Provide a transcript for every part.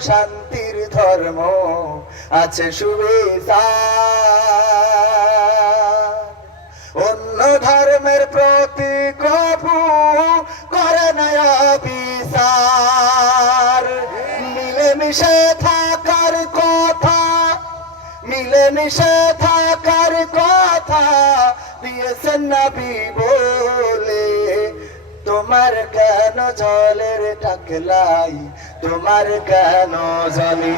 শান্তির ধর্ম আছে সুবিচার অন্য ধর্মের প্রতি কভু করে না বিচার মিলেমিশে থাকার কথা মিলেমিশে থাকার কথা দিয়েছেন নবী বলে তোমার কেন জলের টাকলাই তোমার কেন জলি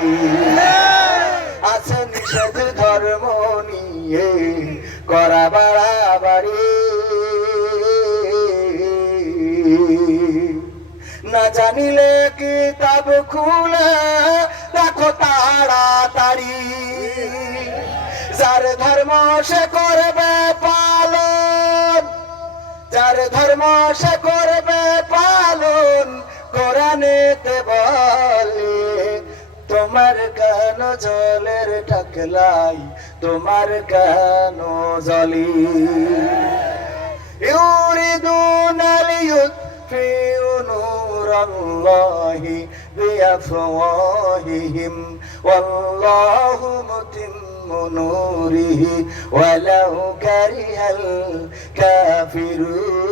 আছে নিষেধ ধর্ম নিয়ে করা বাড়াবাড়ি না জানিলে কিতাব খুলে দেখো তাড়াতাড়ি যার ধর্ম সে করবে পালন যার ধর্ম সে করবে পালন কোরআনেতে বলে তোমার কেন জলের টাকলাই তোমার কেন জলি ইউরিদুনা লিয়ুতফিউ নূরাল্লাহি বিআফওয়াহিহিম ওয়াল্লাহু মুতিম্মু নূরিহি ওয়ালাউ কারিহাল কাফিরুন